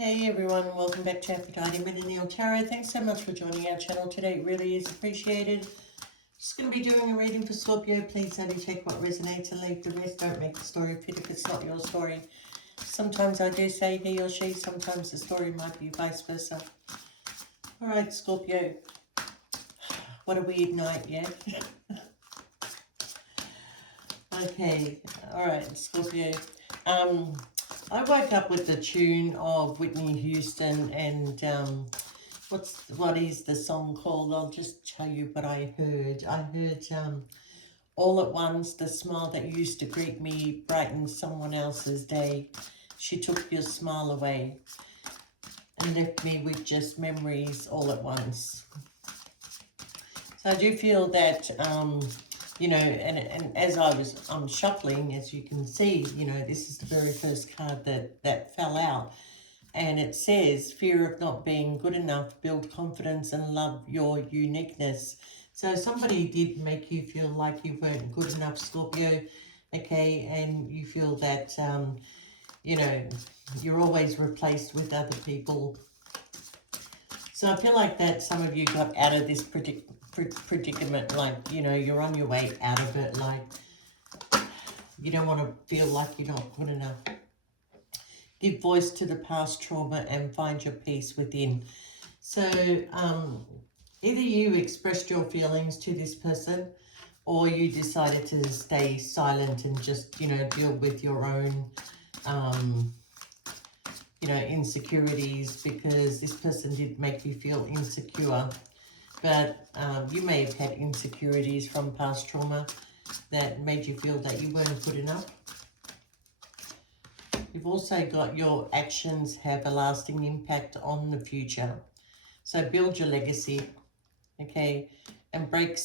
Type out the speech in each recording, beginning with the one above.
Hey everyone, welcome back to Aphrodite Millennial Tarot. Thanks so much for joining our channel today. It really is appreciated. Just going to be doing a reading for Scorpio. Please only take what resonates and leave the rest. Don't make the story fit if it's not your story. Sometimes I do say he or she, sometimes the story might be vice versa. Alright, Scorpio. What a weird night, yeah? Okay, alright, Scorpio. I woke up with the tune of Whitney Houston and what is the song called? I'll just tell you what I heard. I heard All at Once, the smile that used to greet me brightened someone else's day. She took your smile away and left me with just memories all at once. So I do feel that you know, and as I'm shuffling, as you can see, you know, this is the very first card that fell out. And it says, fear of not being good enough, build confidence and love your uniqueness. So somebody did make you feel like you weren't good enough, Scorpio, okay? And you feel that, you know, you're always replaced with other people. So I feel like that some of you got out of this predicament, like, you know, you're on your way out of it, like, you don't want to feel like you're not good enough. Give voice to the past trauma and find your peace within. So either you expressed your feelings to this person or you decided to stay silent and just, you know, deal with your own you know, insecurities, because this person did make you feel insecure. But you may have had insecurities from past trauma that made you feel that you weren't good enough. You've also got your actions have a lasting impact on the future. So build your legacy, okay, and break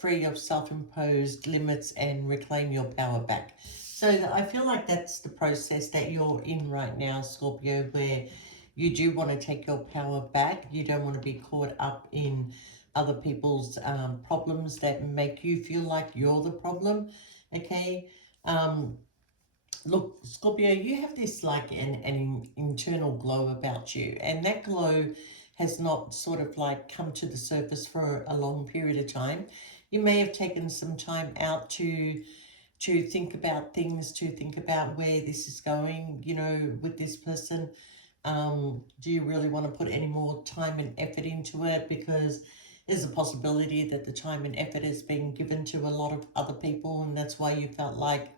free of self-imposed limits and reclaim your power back. So I feel like that's the process that you're in right now, Scorpio, where you do want to take your power back. You don't want to be caught up in other people's problems that make you feel like you're the problem, okay? Look, Scorpio, you have this like an internal glow about you, and that glow has not sort of like come to the surface for a long period of time. You may have taken some time out to think about things, to think about where this is going, you know, with this person. Do you really want to put any more time and effort into it? Because there's a possibility that the time and effort has been given to a lot of other people, and that's why you felt like,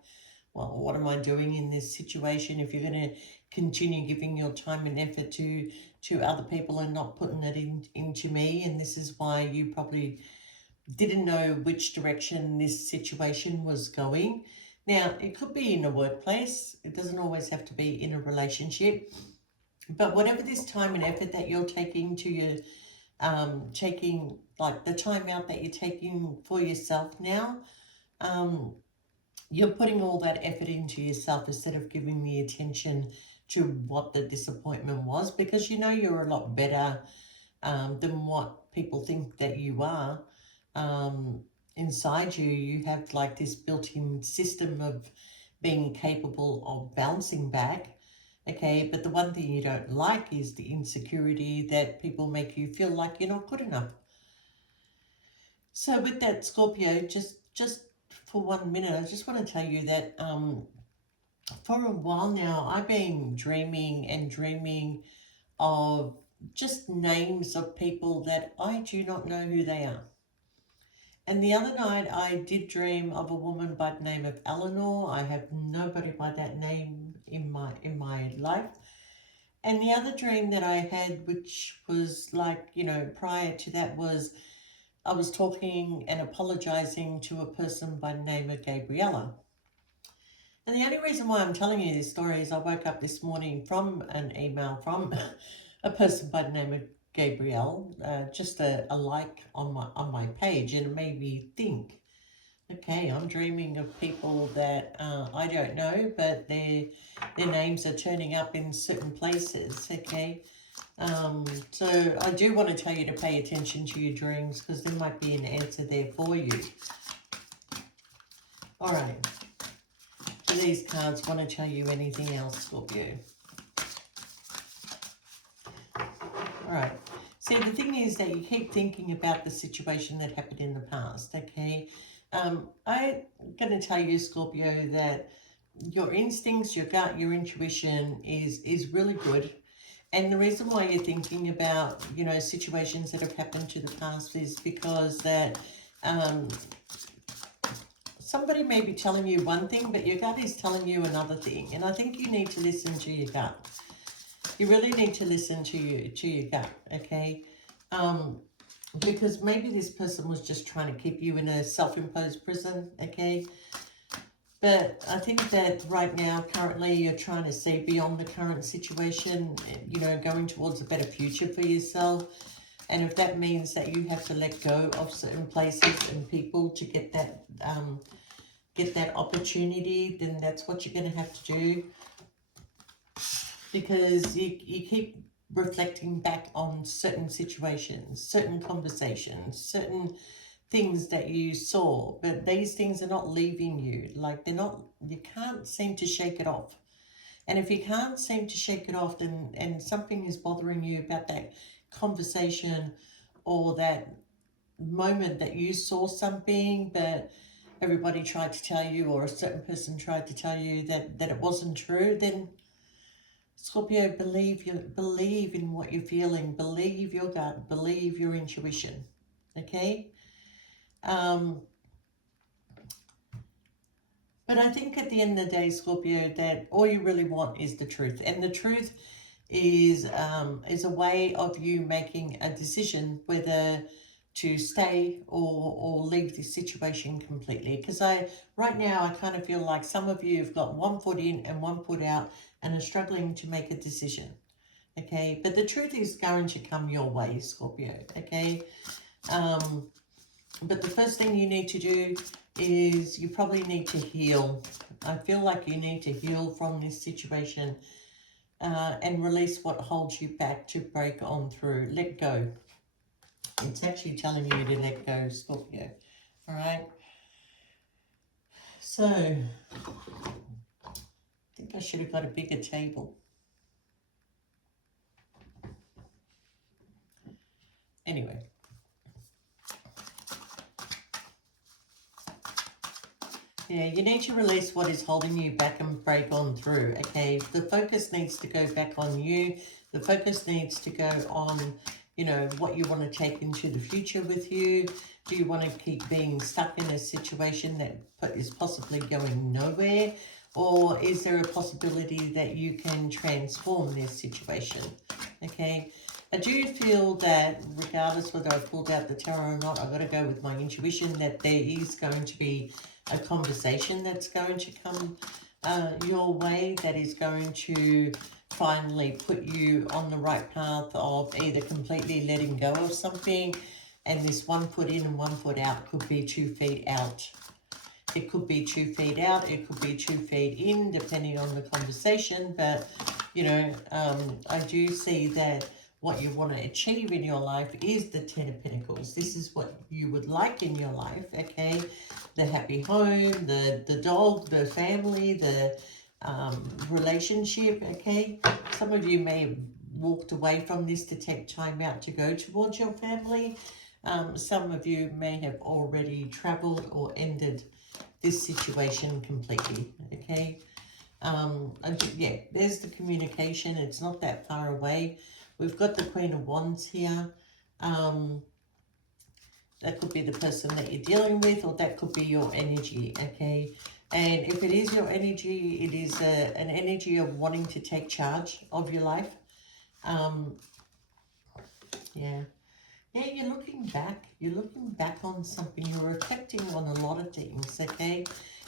well, what am I doing in this situation? If you're going to continue giving your time and effort to other people and not putting it into me, and this is why you probably didn't know which direction this situation was going. Now, it could be in a workplace. It doesn't always have to be in a relationship. But whatever this time and effort that you're taking to your, taking like the time out that you're taking for yourself now, you're putting all that effort into yourself instead of giving the attention to what the disappointment was, because you know you're a lot better than what people think that you are. Inside you, you have like this built-in system of being capable of bouncing back, okay? But the one thing you don't like is the insecurity that people make you feel like you're not good enough. So with that, Scorpio, just for 1 minute, I just want to tell you that for a while now, I've been dreaming of just names of people that I do not know who they are. And the other night, I did dream of a woman by the name of Eleanor. I have nobody by that name in my life. And the other dream that I had, which was like, you know, prior to that, was I was talking and apologizing to a person by the name of Gabriella. And the only reason why I'm telling you this story is I woke up this morning from an email from a person by the name of Gabrielle, just a like on my page, and it made me think, okay, I'm dreaming of people that I don't know, but their names are turning up in certain places, okay? So I do want to tell you to pay attention to your dreams, because there might be an answer there for you. All right. Do these cards want to tell you anything else, Scorpio? See, the thing is that you keep thinking about the situation that happened in the past, okay? I'm going to tell you, Scorpio, that your instincts, your gut, your intuition is really good. And the reason why you're thinking about, you know, situations that have happened to the past is because that um, somebody may be telling you one thing, but your gut is telling you another thing. And I think you need to listen to your gut. You really need to listen to your gut, okay? Because maybe this person was just trying to keep you in a self-imposed prison, okay? But I think that right now, currently, you're trying to see beyond the current situation, you know, going towards a better future for yourself. And if that means that you have to let go of certain places and people to get that opportunity, then that's what you're going to have to do. Because you keep reflecting back on certain situations, certain conversations, certain things that you saw, but these things are not leaving you. Like, they're not, you can't seem to shake it off. And if you can't seem to shake it off, then and something is bothering you about that conversation or that moment that you saw something, but everybody tried to tell you, or a certain person tried to tell you that it wasn't true, then Scorpio, believe in what you're feeling, believe your gut, believe your intuition, okay? But I think at the end of the day, Scorpio, that all you really want is the truth. And the truth is a way of you making a decision whether to stay or leave this situation completely. Because right now, I kind of feel like some of you have got one foot in and one foot out and are struggling to make a decision. Okay, but the truth is going to come your way, Scorpio, okay? But the first thing you need to do is you probably need to heal. I feel like you need to heal from this situation and release what holds you back to break on through. Let go. It's actually telling you to let go, Scorpio. All right? So, I think I should have got a bigger table. Anyway. Yeah, you need to release what is holding you back and break on through, okay? The focus needs to go back on you. The focus needs to go on, you know, what you want to take into the future with you. Do you want to keep being stuck in a situation that is possibly going nowhere? Or is there a possibility that you can transform this situation, okay? I do feel that regardless whether I pulled out the tarot or not, I've got to go with my intuition that there is going to be a conversation that's going to come your way that is going to finally put you on the right path of either completely letting go of something, and this 1 foot in and 1 foot out could be 2 feet out. It could be 2 feet out, it could be 2 feet in, depending on the conversation, but, you know, I do see that what you want to achieve in your life is the 10 of Pentacles. This is what you would like in your life, okay? The happy home, the dog, the family, the relationship, okay? Some of you may have walked away from this to take time out to go towards your family. Some of you may have already traveled or ended this situation completely, okay? Yeah, there's the communication. It's not that far away. We've got the Queen of Wands here. That could be the person that you're dealing with, or that could be your energy, okay? And if it is your energy, it is an energy of wanting to take charge of your life. Yeah. Yeah, you're looking back. You're looking back on something. You're reflecting on a lot of things, okay?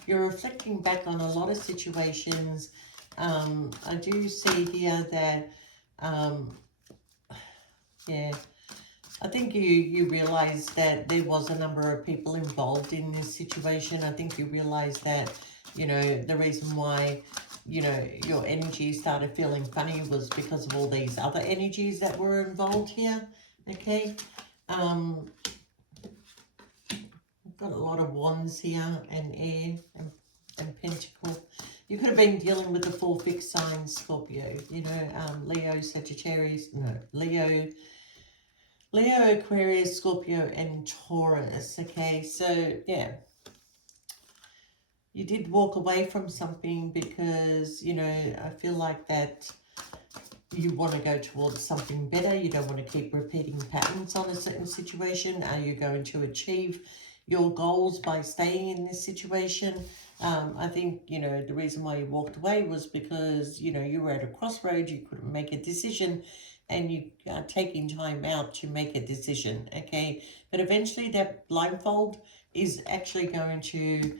You're reflecting back on a lot of situations. I do see here that, yeah, I think you realize that there was a number of people involved in this situation. I think you realize that, you know, the reason why, you know, your energy started feeling funny was because of all these other energies that were involved here, okay? I've got a lot of wands here, and air, and pentacle. You could have been dealing with the 4 fixed signs, Scorpio, you know, Leo, Sagittarius, no, Leo, Leo, Aquarius, Scorpio, and Taurus. Okay, so yeah, you did walk away from something because, you know, I feel like that you want to go towards something better. You don't want to keep repeating patterns on a certain situation. Are you going to achieve your goals by staying in this situation? I think, you know, the reason why you walked away was because, you know, you were at a crossroads, you couldn't make a decision, and you are taking time out to make a decision, okay? But eventually that blindfold is actually going to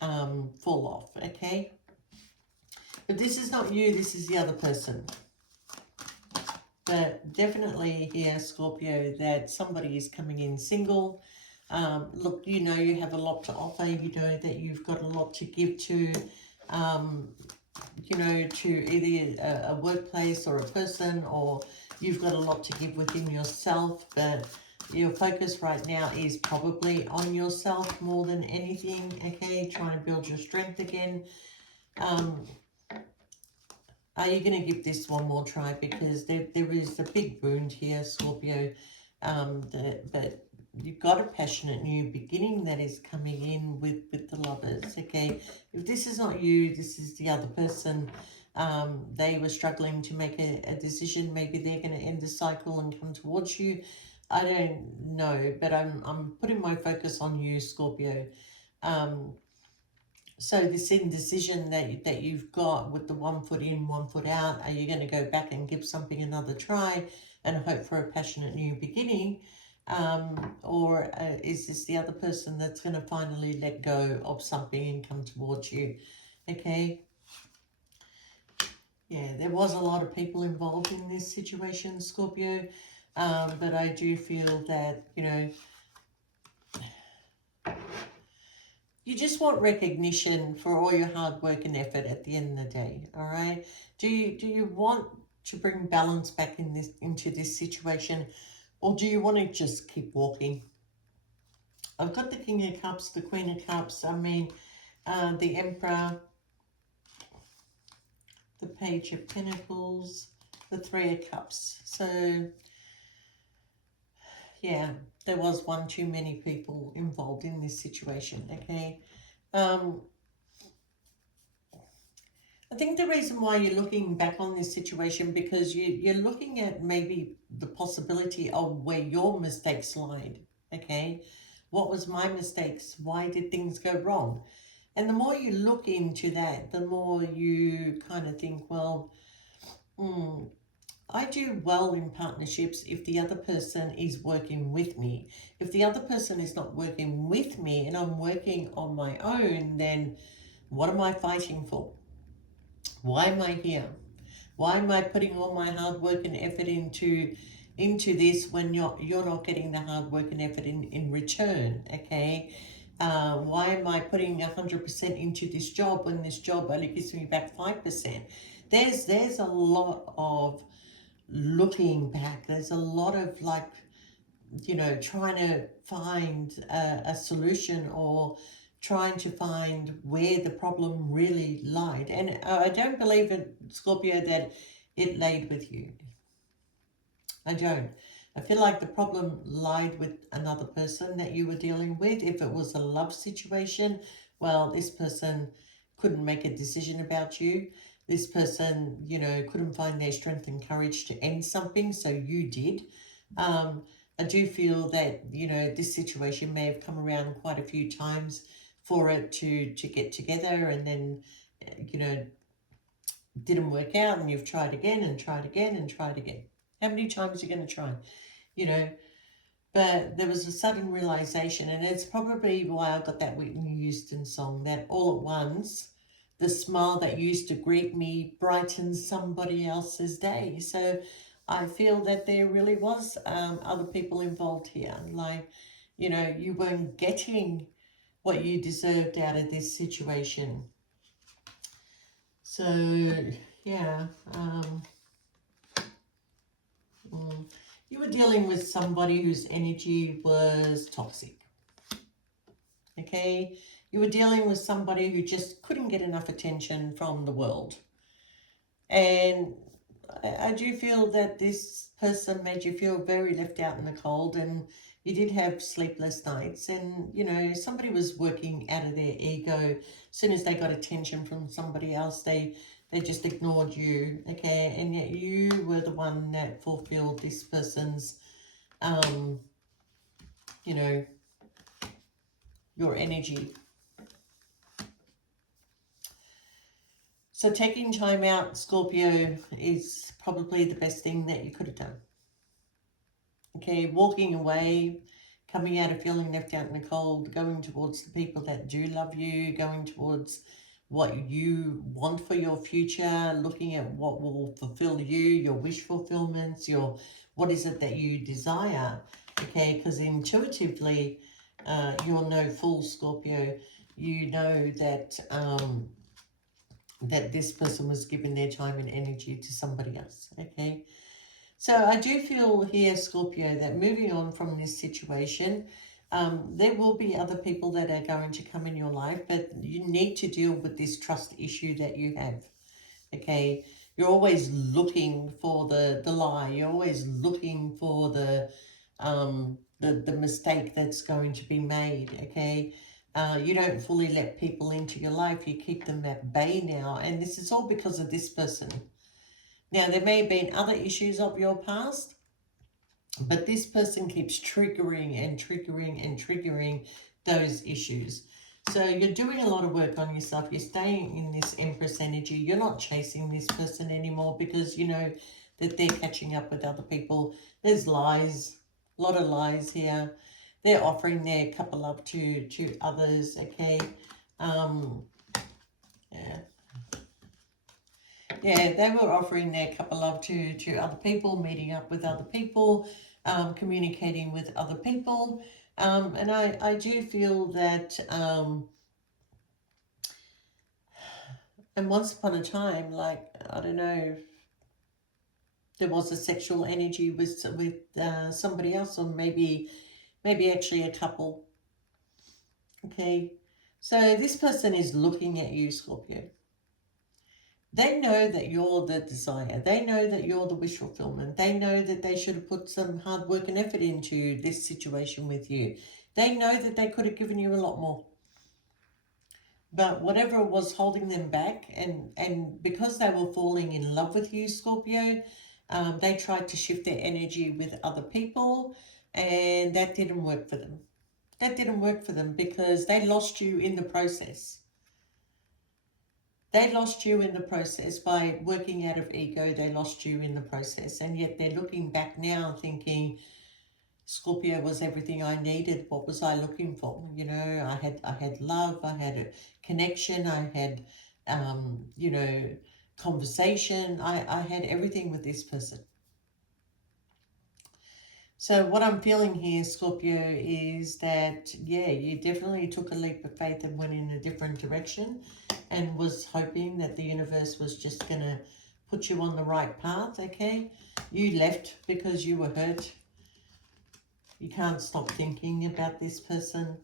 fall off, okay? But this is not you, this is the other person. But definitely here, Scorpio, that somebody is coming in single. Look, you know, you have a lot to offer. You know that you've got a lot to give to, you know, to either a workplace or a person, or you've got a lot to give within yourself. But your focus right now is probably on yourself more than anything, okay? Trying to build your strength again. Are you going to give this one more try? Because there is a big wound here, Scorpio. But you've got a passionate new beginning that is coming in with the lovers, okay? If this is not you, this is the other person. They were struggling to make a decision. Maybe they're going to end the cycle and come towards you. I don't know, but I'm putting my focus on you, Scorpio. So this indecision that you've got with the 1 foot in, 1 foot out, are you going to go back and give something another try and hope for a passionate new beginning? Or is this the other person that's going to finally let go of something and come towards you? Okay. Yeah, there was a lot of people involved in this situation, Scorpio. But I do feel that, you know, you just want recognition for all your hard work and effort at the end of the day, all right? Do you want to bring balance back into this situation, or do you want to just keep walking? I've got the King of Cups, the Queen of Cups, I mean, the Emperor, the Page of Pentacles, the Three of Cups. So, yeah, there was one too many people involved in this situation, okay? I think the reason why you're looking back on this situation, because you're looking at maybe the possibility of where your mistakes lied, okay? What was my mistakes? Why did things go wrong? And the more you look into that, the more you kind of think, well, I do well in partnerships if the other person is working with me. If the other person is not working with me and I'm working on my own, then what am I fighting for? Why am I here? Why am I putting all my hard work and effort into this when you're not getting the hard work and effort in return? Okay. Why am I putting 100% into this job when this job only gives me back 5%? There's a lot of looking back. There's a lot of, like, you know, trying to find a solution, or trying to find where the problem really lied. And I don't believe it, Scorpio, that it laid with you. I don't. I feel like the problem lied with another person that you were dealing with. If it was a love situation, well, this person couldn't make a decision about you. This person, you know, couldn't find their strength and courage to end something, so you did. I do feel that, you know, this situation may have come around quite a few times for it to get together, and then, you know, didn't work out, and you've tried again and tried again and tried again. How many times are you going to try? You know, but there was a sudden realization, and it's probably why I got that Whitney Houston song, that all at once, the smile that used to greet me brightens somebody else's day. So I feel that there really was other people involved here. Like, you know, you weren't getting what you deserved out of this situation. So, yeah. You were dealing with somebody whose energy was toxic. Okay? You were dealing with somebody who just couldn't get enough attention from the world. And I do feel that this person made you feel very left out in the cold, and you did have sleepless nights, and you know, somebody was working out of their ego. As soon as they got attention from somebody else, they just ignored you, okay? And yet you were the one that fulfilled this person's, you know, your energy. So taking time out, Scorpio, is probably the best thing that you could have done. Okay, walking away, coming out of feeling left out in the cold, going towards the people that do love you, going towards what you want for your future, looking at what will fulfill you, your wish fulfillments, your what is it that you desire, okay? Because intuitively, you're no fool, Scorpio. You know that that this person was giving their time and energy to somebody else, okay? So I do feel here, Scorpio, that moving on from this situation, there will be other people that are going to come in your life, but you need to deal with this trust issue that you have, okay? You're always looking for the lie. You're always looking for the mistake that's going to be made, okay? You don't fully let people into your life. You keep them at bay now, and this is all because of this person. Now, there may have been other issues of your past, but this person keeps triggering and triggering and triggering those issues. So you're doing a lot of work on yourself. You're staying in this Empress energy. You're not chasing this person anymore because you know that they're catching up with other people. There's lies, a lot of lies here. They're offering their couple up to others, okay? Yeah. Yeah, they were offering their couple love to other people, meeting up with other people, communicating with other people. And I do feel that, and once upon a time, like, I don't know, there was a sexual energy with somebody else, or maybe actually a couple. Okay, so this person is looking at you, Scorpio. They know that you're the desire. They know that you're the wish fulfillment. They know that they should have put some hard work and effort into this situation with you. They know that they could have given you a lot more. But whatever was holding them back, and because they were falling in love with you, Scorpio, they tried to shift their energy with other people, and that didn't work for them. That didn't work for them because they lost you in the process. They lost you in the process by working out of ego. They lost you in the process, and yet they're looking back now thinking, Scorpio was everything I needed. What was I looking for? You know, I had love, I had a connection, I had you know, conversation. I had everything with this person. So what I'm feeling here, Scorpio, is that, yeah, you definitely took a leap of faith and went in a different direction and was hoping that the universe was just going to put you on the right path, okay? You left because you were hurt. You can't stop thinking about this person.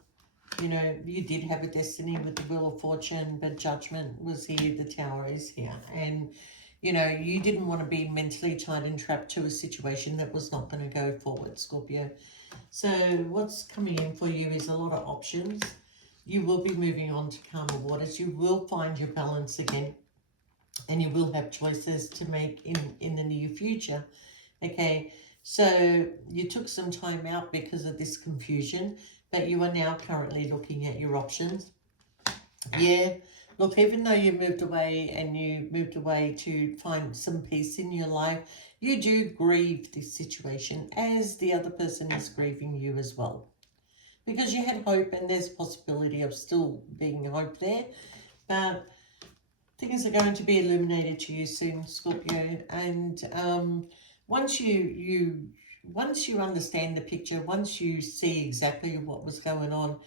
You know, you did have a destiny with the Wheel of Fortune, but Judgment was here, the Tower is here. And, you know, you didn't want to be mentally tied and trapped to a situation that was not going to go forward, Scorpio. So what's coming in for you is a lot of options. You will be moving on to calmer waters. You will find your balance again. And you will have choices to make in the near future. Okay, so you took some time out because of this confusion, but you are now currently looking at your options. Yeah, look, even though you moved away and you moved away to find some peace in your life, you do grieve this situation as the other person is grieving you as well. Because you had hope and there's a possibility of still being hope there, but things are going to be illuminated to you soon, Scorpio. And once once you understand the picture, once you see exactly what was going on,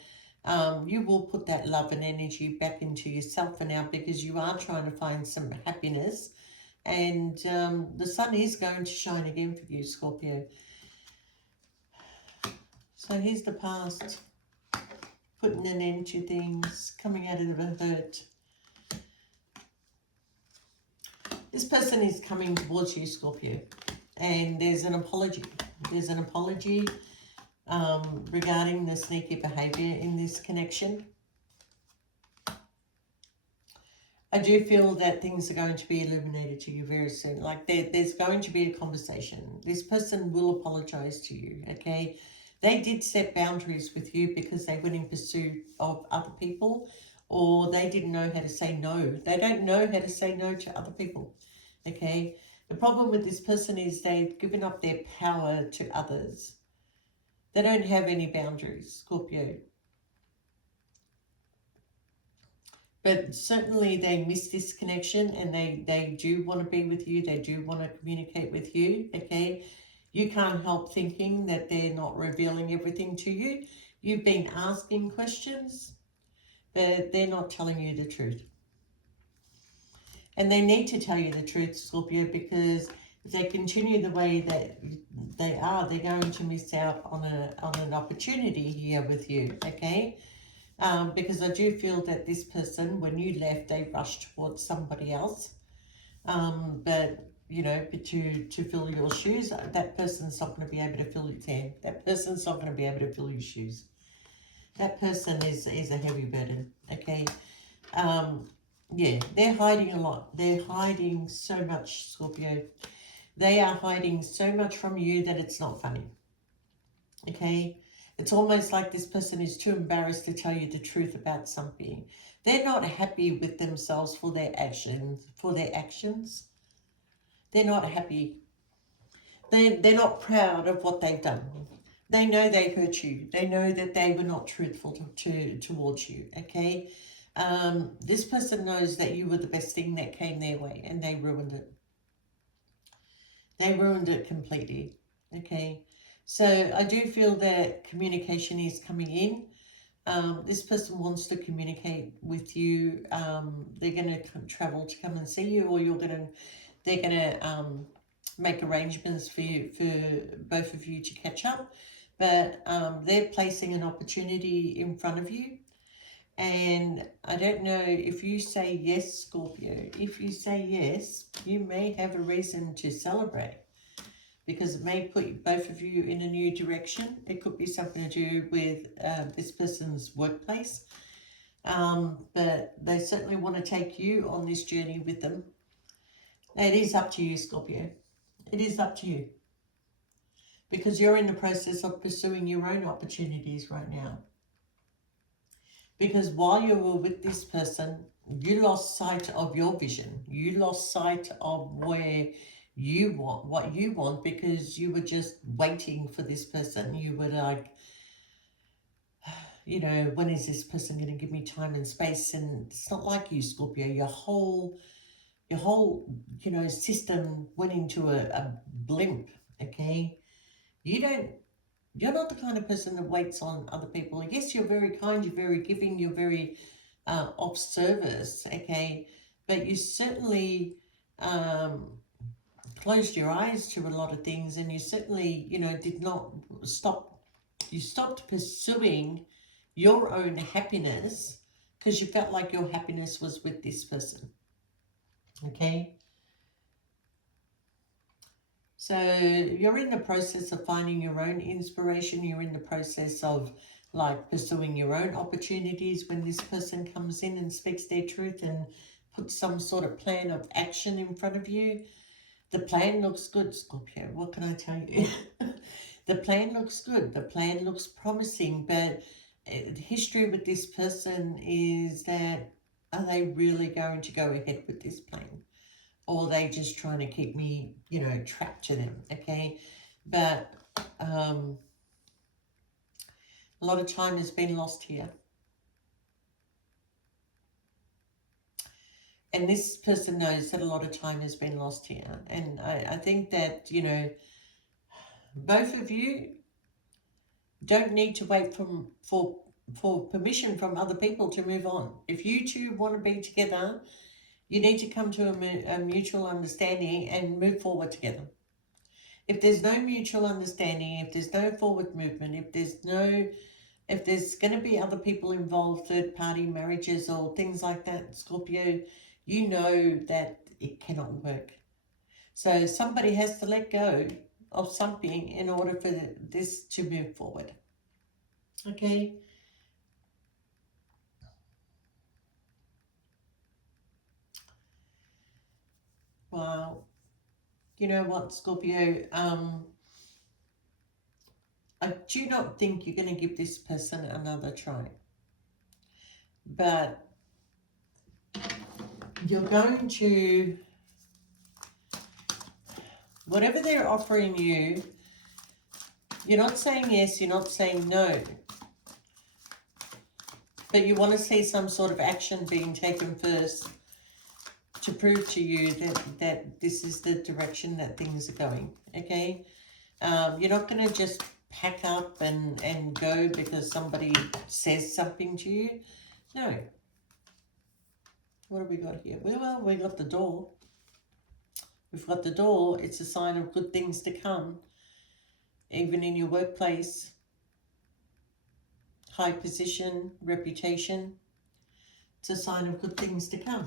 you will put that love and energy back into yourself for now, because you are trying to find some happiness. And the sun is going to shine again for you, Scorpio. So here's the past, putting an end to things, coming out of the hurt. This person is coming towards you, Scorpio, and there's an apology. There's an apology regarding the sneaky behavior in this connection. I do feel that things are going to be illuminated to you very soon. Like there's going to be a conversation. This person will apologize to you, okay? They did set boundaries with you because they went in pursuit of other people, or they didn't know how to say no. They don't know how to say no to other people, okay? The problem with this person is they've given up their power to others. They don't have any boundaries, Scorpio. But certainly they miss this connection, and they do want to be with you. They do want to communicate with you, okay? You can't help thinking that they're not revealing everything to you. You've been asking questions, but they're not telling you the truth. And they need to tell you the truth, Scorpio, because if they continue the way that they are, they're going to miss out on an opportunity here with you, okay? Because I do feel that this person, when you left, they rushed towards somebody else. But, you know, to fill your shoes, that person's not going to be able to fill your hand. That person's not going to be able to fill your shoes. That person is a heavy burden, okay? Yeah, they're hiding a lot. They're hiding so much, Scorpio. They are hiding so much from you that it's not funny, okay? It's almost like this person is too embarrassed to tell you the truth about something. They're not happy with themselves for their actions. They're not happy. They're not proud of what they've done. They know they hurt you. They know that they were not truthful towards you, okay? This person knows that you were the best thing that came their way, and they ruined it. They ruined it completely, okay? So I do feel that communication is coming in. This person wants to communicate with you. They're going to travel to come and see you, or they're going to make arrangements for you, for both of you to catch up. But they're placing an opportunity in front of you. And I don't know if you say yes, Scorpio. If you say yes, you may have a reason to celebrate, because it may put both of you in a new direction. It could be something to do with this person's workplace. But they certainly want to take you on this journey with them. It is up to you, Scorpio. It is up to you. Because you're in the process of pursuing your own opportunities right now. Because while you were with this person, you lost sight of your vision. You lost sight of where you want, what you want, because you were just waiting for this person. You were like, you know, when is this person going to give me time and space? And it's not like you, Scorpio. Your whole, you know, system went into a blimp, okay? You're not the kind of person that waits on other people. Yes, you're very kind, you're very giving, you're very of service, okay? But you certainly closed your eyes to a lot of things, and you certainly, you know, did not stop. You stopped pursuing your own happiness because you felt like your happiness was with this person, okay? So you're in the process of finding your own inspiration. You're in the process of like pursuing your own opportunities when this person comes in and speaks their truth and puts some sort of plan of action in front of you. The plan looks good, Scorpio. What can I tell you? The plan looks good. The plan looks promising, but history with this person is that, are they really going to go ahead with this plan? Or are they just trying to keep me, you know, trapped to them, okay? But a lot of time has been lost here. And this person knows that a lot of time has been lost here. And I think that, you know, both of you don't need to wait for permission from other people to move on. If you two want to be together, you need to come to a mutual understanding and move forward together. If there's no mutual understanding, if there's no forward movement, if there's going to be other people involved, third party marriages or things like that, Scorpio, you know that it cannot work. So somebody has to let go of something in order for this to move forward. Okay. Wow. You know what, Scorpio? I do not think you're going to give this person another try. But you're going to, whatever they're offering you, you're not saying yes, you're not saying no. But you want to see some sort of action being taken first to prove to you that this is the direction that things are going, okay? You're not going to just pack up and go because somebody says something to you. No. What have we got here? Well, we got the door. We've got the door. It's a sign of good things to come. Even in your workplace, high position, reputation. It's a sign of good things to come.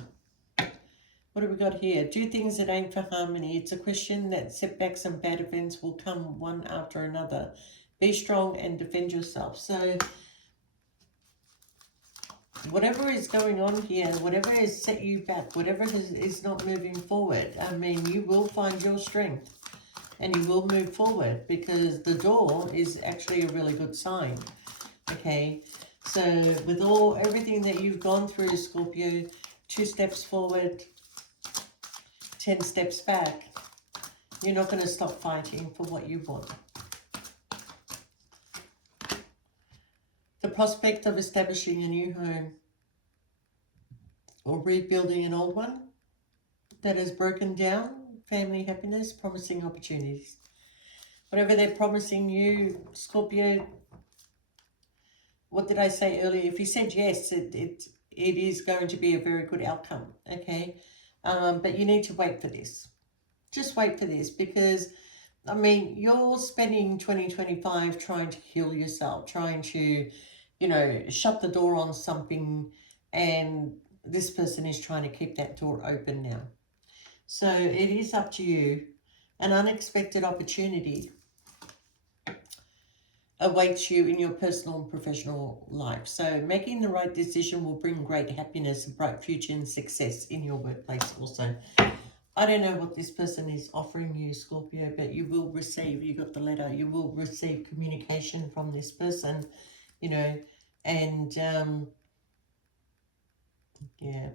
What have we got here? Do things that aim for harmony. It's a question that setbacks and bad events will come one after another. Be strong and defend yourself. So whatever is going on here, whatever has set you back, whatever is not moving forward, I mean, you will find your strength and you will move forward because the door is actually a really good sign. Okay, so with everything that you've gone through, Scorpio, 2 steps forward, 10 steps back, you're not going to stop fighting for what you want. The prospect of establishing a new home or rebuilding an old one that has broken down, family happiness, promising opportunities. Whatever they're promising you, Scorpio, what did I say earlier? If you said yes, it is going to be a very good outcome, okay? But you need to wait for this. Just wait for this because, I mean, you're spending 2025 trying to heal yourself, trying to, you know, shut the door on something, and this person is trying to keep that door open now. So it is up to you. An unexpected opportunity awaits you in your personal and professional life. So making the right decision will bring great happiness, a bright future and success in your workplace also. I don't know what this person is offering you, Scorpio, but you will receive, you got the letter, you will receive communication from this person, you know, and yeah,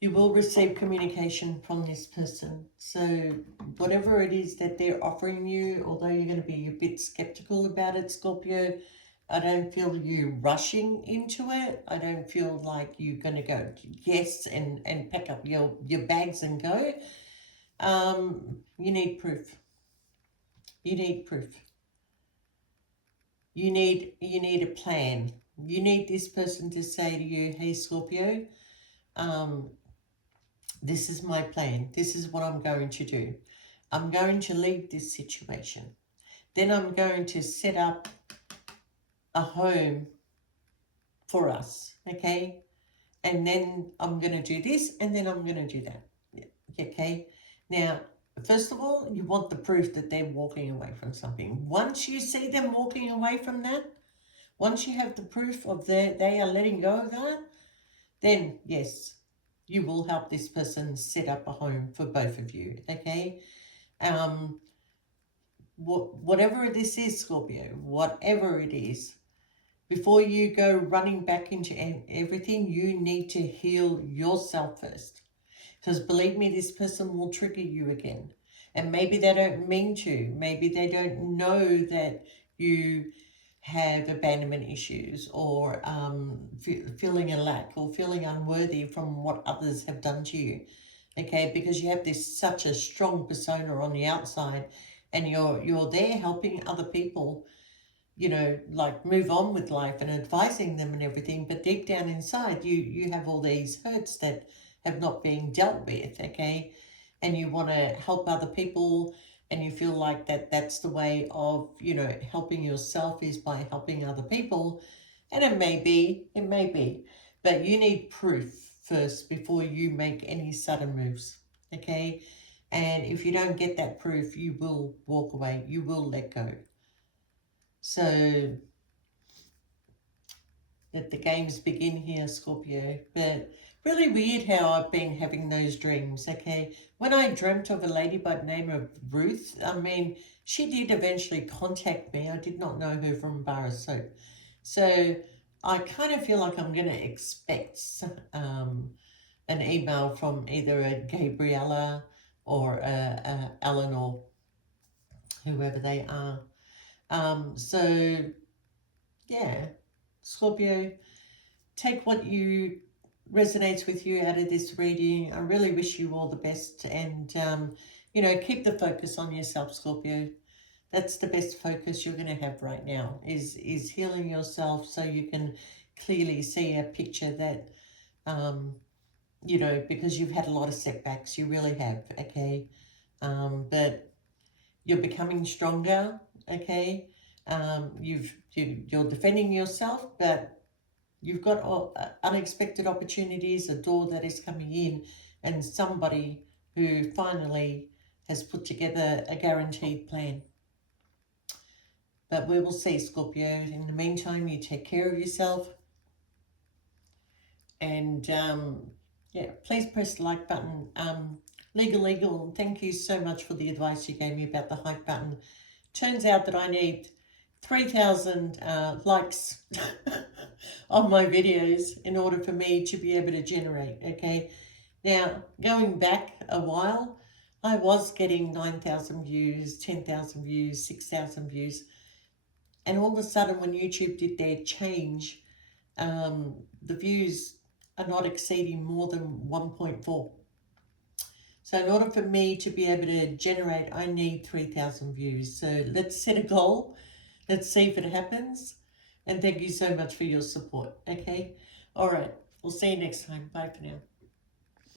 you will receive communication from this person. So whatever it is that they're offering you, although you're going to be a bit skeptical about it, Scorpio, I don't feel you rushing into it. I don't feel like you're going to go yes and pack up your bags and go. You need proof. You need proof. You need a plan. You need this person to say to you, hey, Scorpio, this is my plan. This is what I'm going to do. I'm going to leave this situation. Then I'm going to set up a home for us, okay? And then I'm going to do this, and then I'm going to do that, okay? Now, first of all, you want the proof that they're walking away from something. Once you see them walking away from that, once you have the proof of they are letting go of that, then yes, you will help this person set up a home for both of you, okay? Whatever this is, Scorpio, whatever it is, before you go running back into everything, you need to heal yourself first. Because believe me, this person will trigger you again. And maybe they don't mean to. Maybe they don't know that you have abandonment issues or feeling a lack or feeling unworthy from what others have done to you. Okay, because you have this such a strong persona on the outside, and you're there helping other people, you know, like move on with life and advising them and everything. But deep down inside, you have all these hurts that have not been dealt with, okay? And you want to help other people, and you feel like that's the way of, you know, helping yourself is by helping other people. And it may be, but you need proof. first before you make any sudden moves, okay? And if you don't get that proof, you will walk away. You will let go. So let the games begin here, Scorpio. But really weird how I've been having those dreams, okay? When I dreamt of a lady by the name of Ruth, I mean, she did eventually contact me. I did not know her from a bar of soap. So I kind of feel like I'm going to expect an email from either a Gabriella or a Eleanor, whoever they are. So, yeah, Scorpio, take what you resonates with you out of this reading. I really wish you all the best, and you know, keep the focus on yourself, Scorpio. That's the best focus you're going to have right now, is healing yourself, so you can clearly see a picture that you know, because you've had a lot of setbacks. You really have, okay? But you're becoming stronger, okay? You're defending yourself, but you've got unexpected opportunities, a door that is coming in, and somebody who finally has put together a guaranteed plan. But we will see, Scorpio. In the meantime, you take care of yourself. And yeah, please press the like button. Legal, thank you so much for the advice you gave me about the hype button. Turns out that I need 3,000 likes on my videos in order for me to be able to generate, okay? Now, going back a while, I was getting 9,000 views, 10,000 views, 6,000 views. And all of a sudden, when YouTube did their change, the views are not exceeding more than 1.4. So in order for me to be able to generate, I need 3,000 views. So let's set a goal. Let's see if it happens. And thank you so much for your support, okay? All right, we'll see you next time. Bye for now.